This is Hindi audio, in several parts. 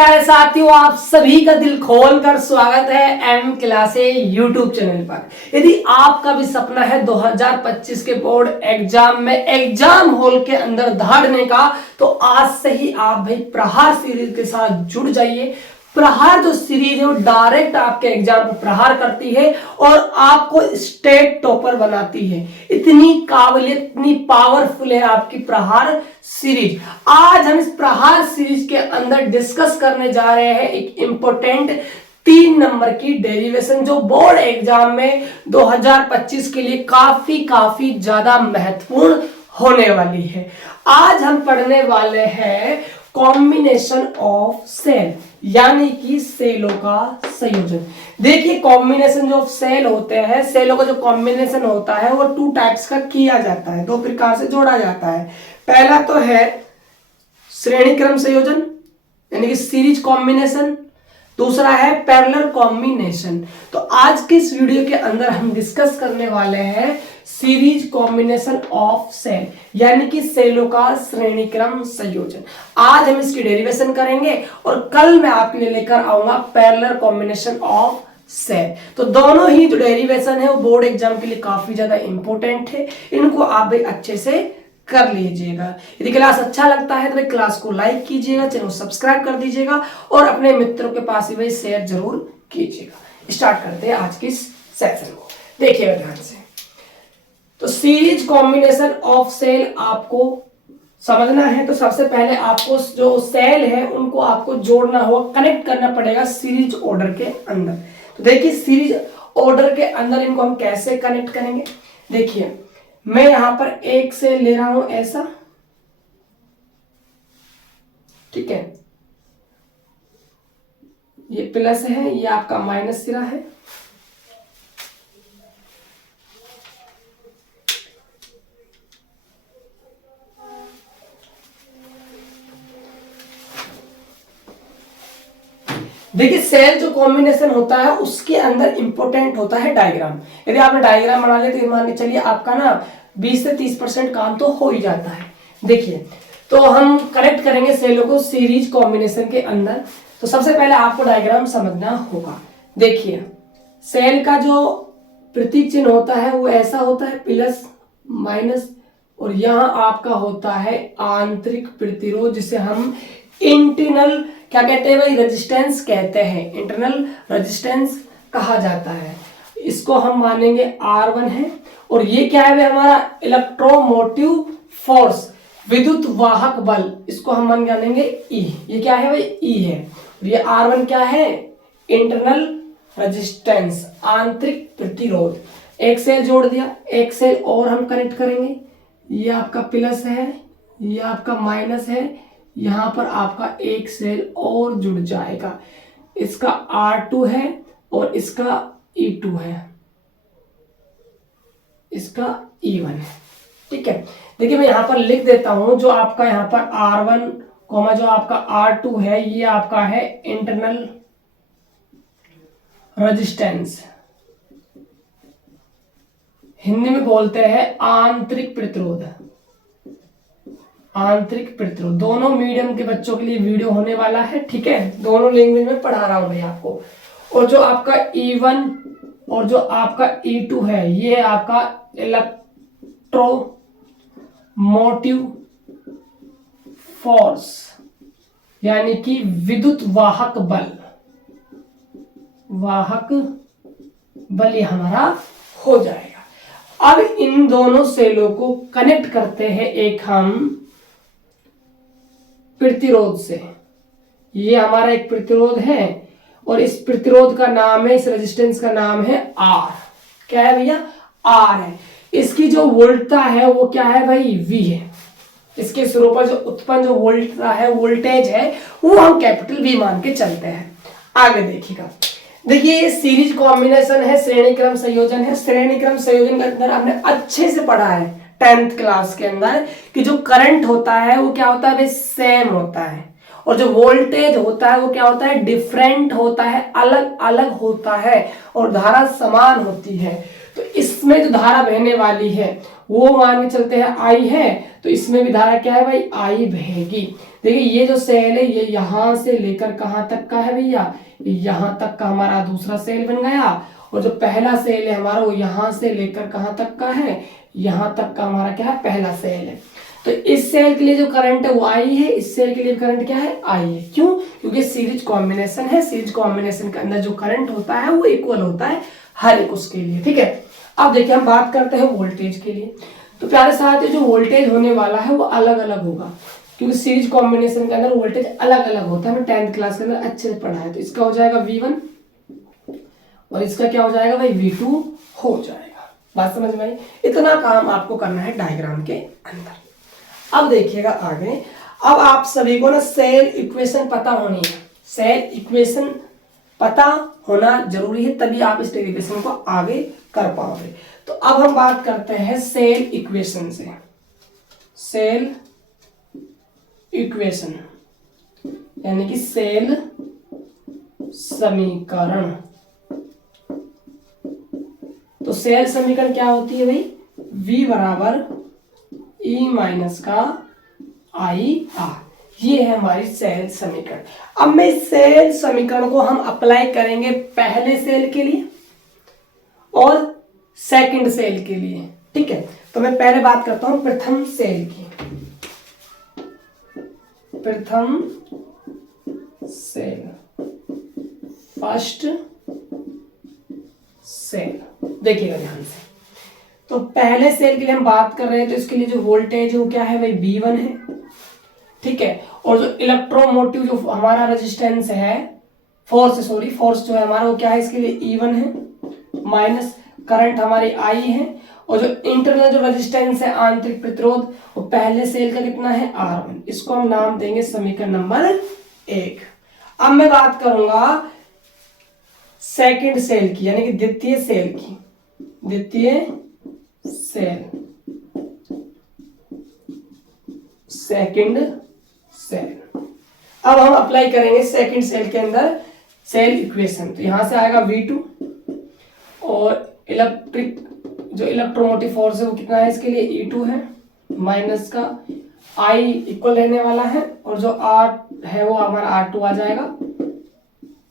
प्यारे साथियों, आप सभी का दिल खोलकर स्वागत है एम क्लासे यूट्यूब चैनल पर। यदि आपका भी सपना है 2025 के बोर्ड एग्जाम में एग्जाम हॉल के अंदर दहाड़ने का, तो आज से ही आप भाई प्रहार सीरीज के साथ जुड़ जाइए। प्रहार जो सीरीज है वो डायरेक्ट आपके एग्जाम को प्रहार करती है और आपको स्टेट टॉपर बनाती है। इतनी काबिलियत, इतनी पावरफुल है आपकी प्रहार सीरीज। आज हम इस प्रहार सीरीज के अंदर डिस्कस करने जा रहे हैं एक इंपॉर्टेंट 3 नंबर की डेरिवेशन, जो बोर्ड एग्जाम में 2025 के लिए काफी ज्यादा महत्वपूर्ण होने वाली है। आज हम पढ़ने वाले हैं कॉम्बिनेशन ऑफ सेल, यानी कि सेलों का संयोजन। देखिए, कॉम्बिनेशन जो सेल होते हैं, सेलों का जो कॉम्बिनेशन होता है वो 2 टाइप्स का किया जाता है, 2 प्रकार से जोड़ा जाता है। पहला तो है श्रेणी क्रम संयोजन यानी कि सीरीज कॉम्बिनेशन, दूसरा है पैरेलल कॉम्बिनेशन। तो आज के इस वीडियो के अंदर हम डिस्कस करने वाले हैं सीरीज कॉम्बिनेशन ऑफ सेल, यानी कि सेलों का श्रेणी क्रम संयोजन। आज हम इसकी डेरिवेशन करेंगे और कल मैं आपके लिए लेकर आऊंगा पैरेलल कॉम्बिनेशन ऑफ सेल। तो दोनों ही जो डेरिवेशन है वो बोर्ड एग्जाम के लिए काफी ज्यादा इंपॉर्टेंट है, इनको आप भी अच्छे से कर लीजिएगा। यदि क्लास अच्छा लगता है तो क्लास को लाइक कीजिएगा, चैनल को सब्सक्राइब कर दीजिएगा और अपने मित्रों के पास भी शेयर जरूर कीजिएगा। स्टार्ट करते हैं आज की इस सेक्शन को, देखिएगा ध्यान से। तो सीरीज कॉम्बिनेशन ऑफ सेल आपको समझना है तो सबसे पहले आपको जो सेल है उनको आपको जोड़ना होगा, कनेक्ट करना पड़ेगा सीरीज ऑर्डर के अंदर। तो देखिए, सीरीज ऑर्डर के अंदर इनको हम कैसे कनेक्ट करेंगे। देखिए, मैं यहां पर एक से ले रहा हूं ऐसा, ठीक है, ये प्लस है, ये आपका माइनस सिरा है, देखिए सेल जो कॉम्बिनेशन होता है उसके अंदर इंपॉर्टेंट होता है डायग्राम। यदि आपने डायग्राम बना लिया तो मान के चलिए आपका ना 20 से 30% काम तो हो ही जाता है। देखिए, तो हम कनेक्ट करेंगे सेलों को सीरीज कॉम्बिनेशन के अंदर। तो सबसे पहले आपको डायग्राम समझना होगा। देखिए, सेल का जो प्रतीक चिन्ह होता है वो ऐसा होता है, प्लस माइनस, और यहां आपका होता है आंतरिक प्रतिरोध, जिसे हम इंटरनल क्या कहते हैं भाई, रेजिस्टेंस कहते हैं, इंटरनल रेजिस्टेंस कहा जाता है। इसको हम मानेंगे R1 है। और ये क्या है भाई, हमारा इलेक्ट्रोमोटिव फोर्स, विद्युत वाहक बल, इसको हम मानेंगे E। ये क्या है भाई, E है। और ये R1 क्या है, इंटरनल रेजिस्टेंस, आंतरिक प्रतिरोध। एक सेल जोड़ दिया, एक सेल और हम कनेक्ट करेंगे। ये आपका प्लस है, ये आपका माइनस है, यहां पर आपका एक सेल और जुड़ जाएगा। इसका R2 है और इसका E2 है, इसका E1 है, ठीक है। देखिए, मैं यहां पर लिख देता हूं, जो आपका यहां पर R1 जो आपका R2 है, ये आपका है इंटरनल रेजिस्टेंस, हिंदी में बोलते हैं आंतरिक प्रतिरोध। आंतरिक प्रतिरोध दोनों मीडियम के बच्चों के लिए वीडियो होने वाला है, ठीक है, दोनों लैंग्वेज में पढ़ा रहा हूं भाई आपको। और जो आपका E1 और जो आपका E2 है, ये आपका इलेक्ट्रोमोटिव फोर्स, यानी कि विद्युत वाहक बल, वाहक बल ये हमारा हो जाएगा। अब इन दोनों सेलों को कनेक्ट करते हैं एक हम प्रतिरोध से। ये हमारा एक प्रतिरोध है और इस प्रतिरोध का नाम है, इस रेजिस्टेंस का नाम है R। क्या है भैया, R है। इसकी जो वोल्टता है वो क्या है भाई, V है। इसके सिरों पर जो उत्पन्न जो वोल्टता है, वोल्टेज है, वो हम कैपिटल V मान के चलते हैं। आगे देखिएगा। देखिए, ये सीरीज कॉम्बिनेशन है, श्रेणी क्रम संयोजन है। श्रेणी क्रम संयोजन के अंदर हमने अच्छे से पढ़ा है 10th क्लास के अंदर कि जो करंट होता है वो क्या होता है भाई, सेम होता है, और जो वोल्टेज होता है वो क्या होता है, डिफरेंट होता है, अलग अलग होता है, और धारा समान होती है। तो इसमें जो धारा बहने वाली है वो मान के चलते हैं I है, तो इसमें भी धारा क्या है भाई, I बहेगी। देखिए ये जो सेल है ये यहां से लेकर कहां तक का है भैया, यहां तक का हमारा दूसरा सेल बन गया, और जो पहला सेल है हमारा वो यहां से लेकर कहां तक का है, यहां तक का हमारा क्या है, पहला सेल है। तो इस सेल के लिए जो करंट है वो आई है, इस सेल के लिए करंट क्या है, आई है। क्यों? क्योंकि सीरीज कॉम्बिनेशन है, सीरीज कॉम्बिनेशन के अंदर जो करंट होता है वो इक्वल होता है हर एक उसके लिए, ठीक है। अब देखिए हम बात करते हैं वोल्टेज के लिए। तो प्यारे साथियों जो वोल्टेज होने वाला है वो अलग अलग होगा, क्योंकि सीरीज कॉम्बिनेशन के अंदर वोल्टेज अलग अलग होता है। हमें 10th क्लास के अंदर अच्छे से पढ़ा है। तो इसका हो जाएगा V1 और इसका क्या हो जाएगा भाई, V2 हो जाएगा। बात समझ में आई? इतना काम आपको करना है डायग्राम के अंदर। अब देखिएगा आगे, अब आप सभी को ना सेल इक्वेशन पता होनी है, सेल इक्वेशन पता होना जरूरी है, तभी आप इस डेरिवेशन को आगे कर पाओगे। तो अब हम बात करते हैं सेल इक्वेशन से। सेल इक्वेशन यानी कि सेल समीकरण। तो सेल समीकरण क्या होती है भाई, V बराबर E माइनस का आई आर, ये है हमारी सेल समीकरण। अब मैं इस सेल समीकरण को हम अप्लाई करेंगे पहले सेल के लिए और सेकंड सेल के लिए, ठीक है। तो मैं पहले बात करता हूं प्रथम सेल की। प्रथम सेल, फर्स्ट सेल, देखिएगा ध्यान से। तो पहले सेल के लिए हम बात कर रहे हैं, तो इसके लिए जो वोल्टेज है वो क्या है भाई, V1 है, ठीक है। और जो इलेक्ट्रोमोटिव जो हमारा रेजिस्टेंस है, फोर्स जो है हमारा वो क्या है, इसके लिए E1 है, माइनस करंट हमारी I है, और जो इंटरनल जो रेजिस्टेंस है, आंतरिक प्रतिरोध, वो पहले सेल का कितना है, R1। इसको हम नाम देंगे समीकरण नंबर 1। अब मैं बात करूंगा सेकंड सेल की, यानी कि द्वितीय सेल की। द्वितीय सेल, सेकंड सेल। अब हम अप्लाई करेंगे सेकंड सेल के अंदर सेल इक्वेशन। तो यहां से आएगा V2 और जो इलेक्ट्रोमोटिव फोर्स है वो कितना है, इसके लिए E2 है, माइनस का I इक्वल रहने वाला है, और जो R है वो हमारा R2 आ जाएगा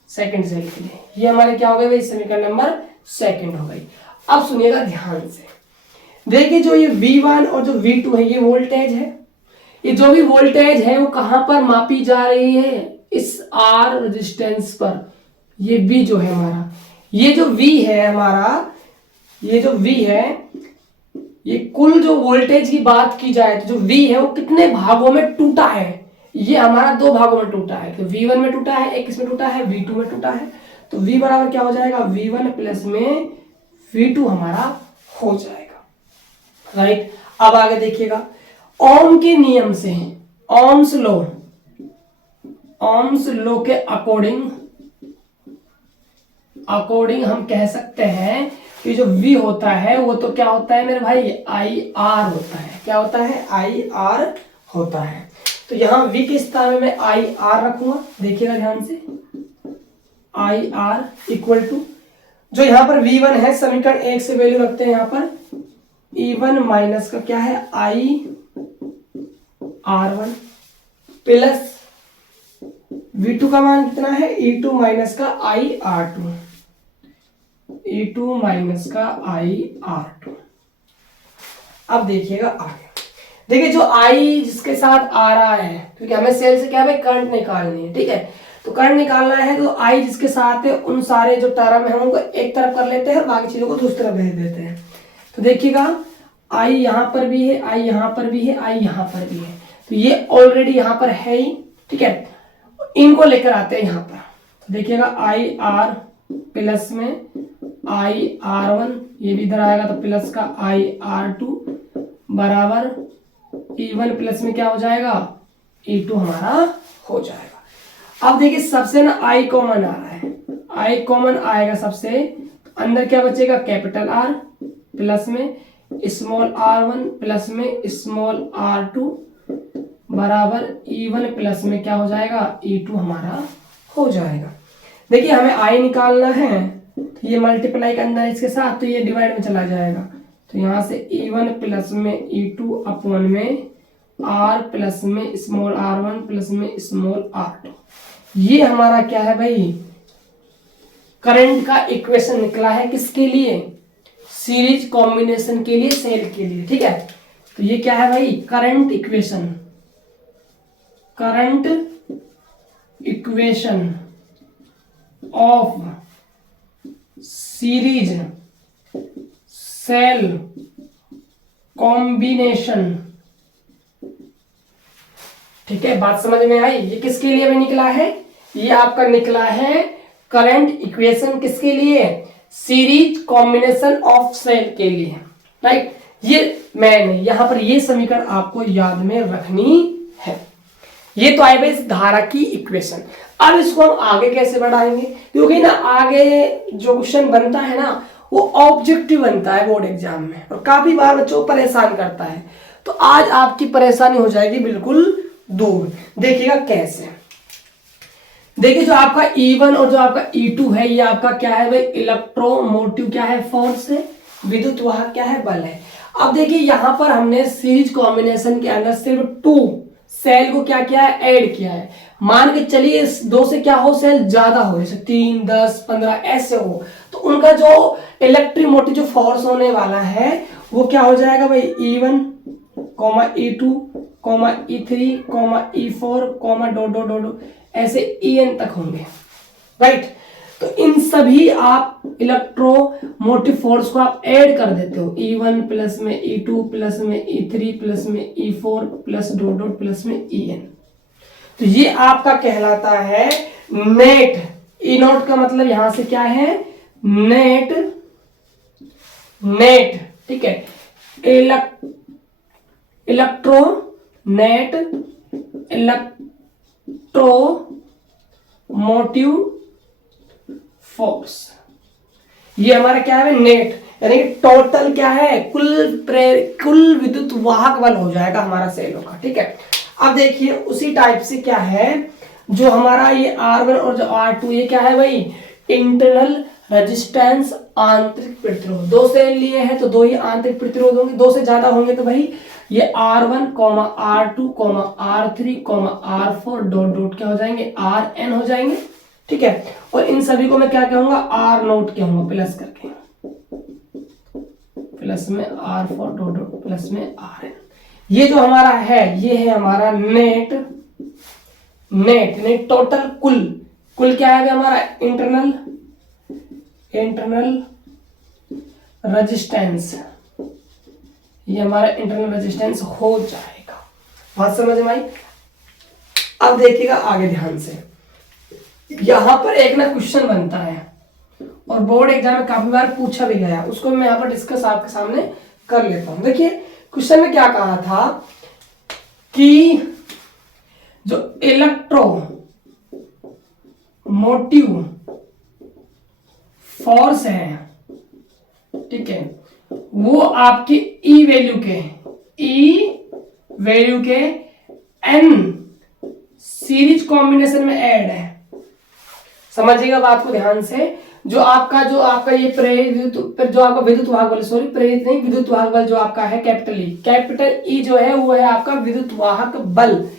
सेकंड सेल के लिए। ये हमारे क्या हो गए भाई, समीकरण नंबर सेकंड हो गई। अब सुनिएगा ध्यान से, देखिए जो ये V1 और जो V2 है ये वोल्टेज है। ये जो भी वोल्टेज है वो कहां पर मापी जा रही है, इस R रेजिस्टेंस पर। ये V जो है हमारा, ये जो V है हमारा, ये जो V है, ये कुल जो वोल्टेज की बात की जाए तो जो V है वो कितने भागों में टूटा है, ये हमारा 2 भागों में टूटा है। तो V1 में टूटा है, एक इसमें टूटा है, V2 में टूटा है। तो V बराबर क्या हो जाएगा, V1 प्लस में V2 हमारा हो जाएगा, राइट। अब आगे देखिएगा, ओम के नियम से, ओम्स लॉ के अकॉर्डिंग हम कह सकते हैं कि जो V होता है वो तो क्या होता है मेरे भाई, IR होता है। क्या होता है, IR होता है। तो यहां V के स्थान में मैं IR रखूंगा, देखिएगा ध्यान से। IR इक्वल टू, जो यहां पर V1 है समीकरण 1 से वैल्यू रखते हैं, यहां पर E1 माइनस का क्या है, IR1 प्लस V2 का मान कितना है, E2 माइनस का IR2, E2 माइनस का IR2। अब देखिएगा आगे, देखिए जो I जिसके साथ आ रहा है, क्योंकि हमें सेल से क्या है करंट निकालनी है, ठीक है। तो करंट निकालना है तो I जिसके साथ है उन सारे जो टर्म है उनको एक तरफ कर लेते हैं और बाकी चीजों को दूसरी तरफ भेज देते हैं। तो देखिएगा I यहां पर भी है, I यहां पर भी है, I यहां पर भी है। तो ये ऑलरेडी यहां पर है ही, ठीक है। इनको लेकर आते हैं यहां पर। तो देखिएगा IR प्लस में IR1, ये भी इधर आएगा तो प्लस का IR2 बराबर E1 प्लस में क्या हो जाएगा, E2 हमारा हो जाएगा। अब देखिए सबसे ना I कॉमन आ रहा है, I कॉमन आएगा सबसे, तो अंदर क्या बचेगा, कैपिटल R प्लस में स्मॉल r1 प्लस में स्मॉल r2 बराबर E1 प्लस में क्या हो जाएगा, E2 हमारा हो जाएगा। देखिए हमें I निकालना है, तो ये मल्टीप्लाई के अंदर इसके साथ, तो ये डिवाइड में चला जाएगा। तो यहां से E1 प्लस में E2 अपॉन में r प्लस में स्मॉल r1 प्लस में स्मॉल r2। ये हमारा क्या है भाई, करंट का इक्वेशन निकला है। किसके लिए, सीरीज कॉम्बिनेशन के लिए, सेल के लिए, ठीक है। तो ये क्या है भाई, current equation, current equation of series cell combination, ठीक है। बात समझ में आई। ये किसके लिए भी निकला है, ये आपका निकला है करंट इक्वेशन किसके लिए, सीरीज कॉम्बिनेशन ऑफ सेल के लिए, राइट। ये मैंने यहां पर ये समीकरण आपको याद में रखनी है। ये तो आए भाई इस धारा की इक्वेशन। अब इसको हम आगे कैसे बढ़ाएंगे, क्योंकि ना आगे जो क्वेश्चन बनता है ना वो ऑब्जेक्टिव बनता है बोर्ड एग्जाम में, और काफी बार बच्चों को परेशान करता है। तो आज आपकी परेशानी हो जाएगी बिल्कुल दूर। देखिएगा कैसे, देखिए जो आपका E1 और जो आपका E2 है, ये आपका क्या है भाई, इलेक्ट्रोमोटिव क्या है, फोर्स है, विद्युत वाहक क्या है, बल है। अब देखिए यहां पर हमने सीरीज कॉम्बिनेशन के अंदर सिर्फ 2 सेल को क्या किया है, ऐड किया है। मान के चलिए इस 2 से क्या हो, सेल ज्यादा हो, जैसे 3, 10, 15 ऐसे हो, तो उनका जो इलेक्ट्रोमोटिव जो फोर्स होने वाला है वो क्या हो जाएगा भाई, E1, E2, E3, E4, dot dot dot ऐसे En तक होंगे, राइट। तो इन सभी आप इलेक्ट्रोमोटिव फोर्स को आप ऐड कर देते हो, E1 प्लस में E2 प्लस में E3 प्लस में E4 plus dot dot plus में En। तो ये आपका कहलाता है नेट। ई नोट का मतलब यहां से क्या है, नेट, नेट, ठीक है। इलेक्ट्रो नेट इलेक्ट्रोमोटिव फोर्स, ये हमारा क्या है नेट, यानी कि टोटल क्या है, कुल विद्युत वाहक बल हो जाएगा हमारा सेलों का, ठीक है। अब देखिए उसी टाइप से क्या है, जो हमारा ये R1 और जो R2, ये क्या है भाई, इंटरनल रेजिस्टेंस, आंतरिक प्रतिरोध। 2 सेल लिए हैं तो 2 ही आंतरिक प्रतिरोध होंगे, 2 से ज्यादा होंगे तो भाई ये R1, R2, R3, R4 dot dot क्या हो जाएंगे, Rn हो जाएंगे, ठीक है। और इन सभी को मैं क्या कहूंगा, R नोट कहूंगा, प्लस करके, प्लस में R4 डॉट डॉट प्लस में Rn। ये जो हमारा है ये है हमारा नेट, नेट टोटल, कुल क्या है हमारा, इंटरनल रेजिस्टेंस, ये हमारा इंटरनल रेजिस्टेंस हो जाएगा। बात समझ में आई। अब देखिएगा आगे ध्यान से, यहां पर एक ना क्वेश्चन बनता है और बोर्ड एग्जाम में काफी बार पूछा भी गया, उसको मैं यहां पर डिस्कस आपके सामने कर लेता हूं। देखिए क्वेश्चन में क्या कहा था कि जो इलेक्ट्रोमोटिव फोर्स है, ठीक है, वो आपके ई वैल्यू के एन सीरीज कॉम्बिनेशन में ऐड है। समझिएगा बात को ध्यान से। जो आपका ये प्रेरित, जो आपका विद्युत वाहक बल, सॉरी प्रेरित नहीं, विद्युत वाहक बल जो आपका है कैपिटल ई जो है वो है आपका विद्युत वाहक बल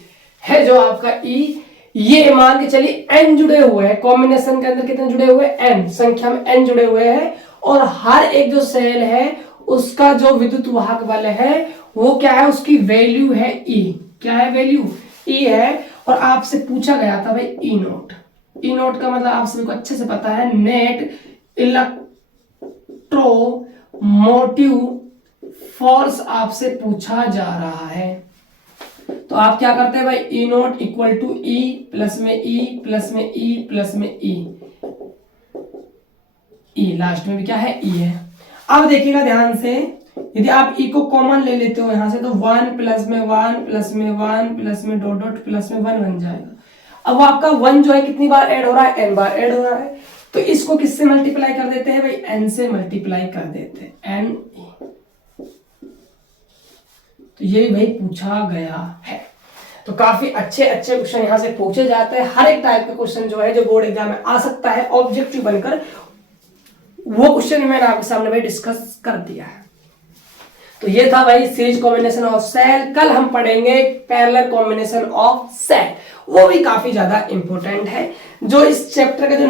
है, जो आपका ई, ये मान के चलिए एन जुड़े हुए हैं कॉम्बिनेशन के अंदर, कितने जुड़े हुए, एन संख्या में एन जुड़े हुए हैं, और हर एक जो सेल है उसका जो विद्युत वाहक बल है वो क्या है, उसकी वैल्यू है ई। क्या है वैल्यू, ई है। और आपसे पूछा गया था भाई ई नोट। ई नोट का मतलब आप सभी को अच्छे से पता है, नेट इलेक्ट्रोमोटिव फोर्स आपसे पूछा जा रहा है। तो आप क्या करते हैं भाई, E not equal to E plus में ई प्लस में ई प्लस में ई, लास्ट में भी क्या है, ई है। अब देखिएगा ध्यान से, यदि आप ई को कॉमन ले लेते हो यहां से, तो 1 प्लस में 1 प्लस में 1 प्लस में डॉट डॉट प्लस में 1 बन जाएगा। अब वो आपका 1 जो है कितनी बार ऐड हो रहा है, n बार ऐड हो रहा है, तो इसको किससे मल्टीप्लाई कर देते हैं भाई, n से मल्टीप्लाई कर देते हैं, n। तो ये भी भाई पूछा गया है। तो काफी अच्छे अच्छे क्वेश्चन यहां से पूछे जाते हैं। हर एक टाइप का क्वेश्चन जो है जो बोर्ड एग्जाम में आ सकता है ऑब्जेक्टिव बनकर, वो क्वेश्चन मैंने आपके सामने भाई डिस्कस कर दिया है। तो ये था भाई सीरीज कॉम्बिनेशन ऑफ सेल। कल हम पढ़ेंगे पैरेलल कॉम्बिनेशन ऑफ सेल, वो भी काफी ज्यादा इंपॉर्टेंट है। जो इस चैप्टर के जो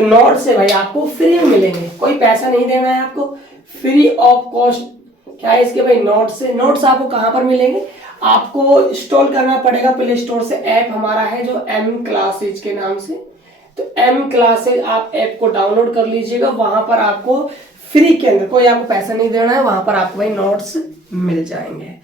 नोट्स है भाई आपको फ्री में मिलेंगे, कोई पैसा नहीं देना है आपको, फ्री ऑफ कॉस्ट। क्या है इसके भाई नोट्स आपको कहां पर मिलेंगे, आपको इंस्टॉल करना पड़ेगा प्ले स्टोर से। ऐप हमारा है जो एम क्लासेज के नाम से, तो एम क्लासेज आप ऐप को डाउनलोड कर लीजिएगा। वहां पर आपको फ्री के अंदर, कोई आपको पैसा नहीं देना है, वहां पर आपको भाई नोट्स मिल जाएंगे।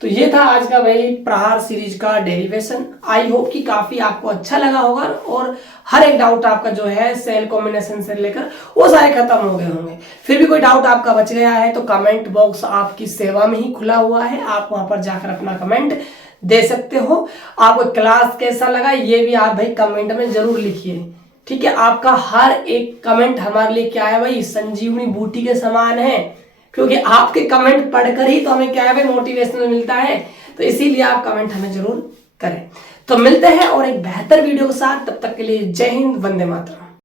तो ये था आज का भाई प्रहार सीरीज का डेरिवेशन। आई होप कि काफी आपको अच्छा लगा होगा और हर एक डाउट आपका जो है सेल कॉम्बिनेशन से लेकर वो सारे खत्म हो गए होंगे। फिर भी कोई डाउट आपका बच गया है तो कमेंट बॉक्स आपकी सेवा में ही खुला हुआ है, आप वहां पर जाकर अपना कमेंट दे सकते हो। आपको क्लास कैसा लगा ये भी आप भाई कमेंट में जरूर लिखिए, ठीक है। आपका हर एक कमेंट हमारे लिए क्या है भाई, संजीवनी बूटी के समान है, क्योंकि आपके कमेंट पढ़कर ही तो हमें क्या है भाई मोटिवेशनल मिलता है। तो इसीलिए आप कमेंट हमें जरूर करें। तो मिलते हैं और एक बेहतर वीडियो के साथ, तब तक के लिए जय हिंद, वंदे मातरम।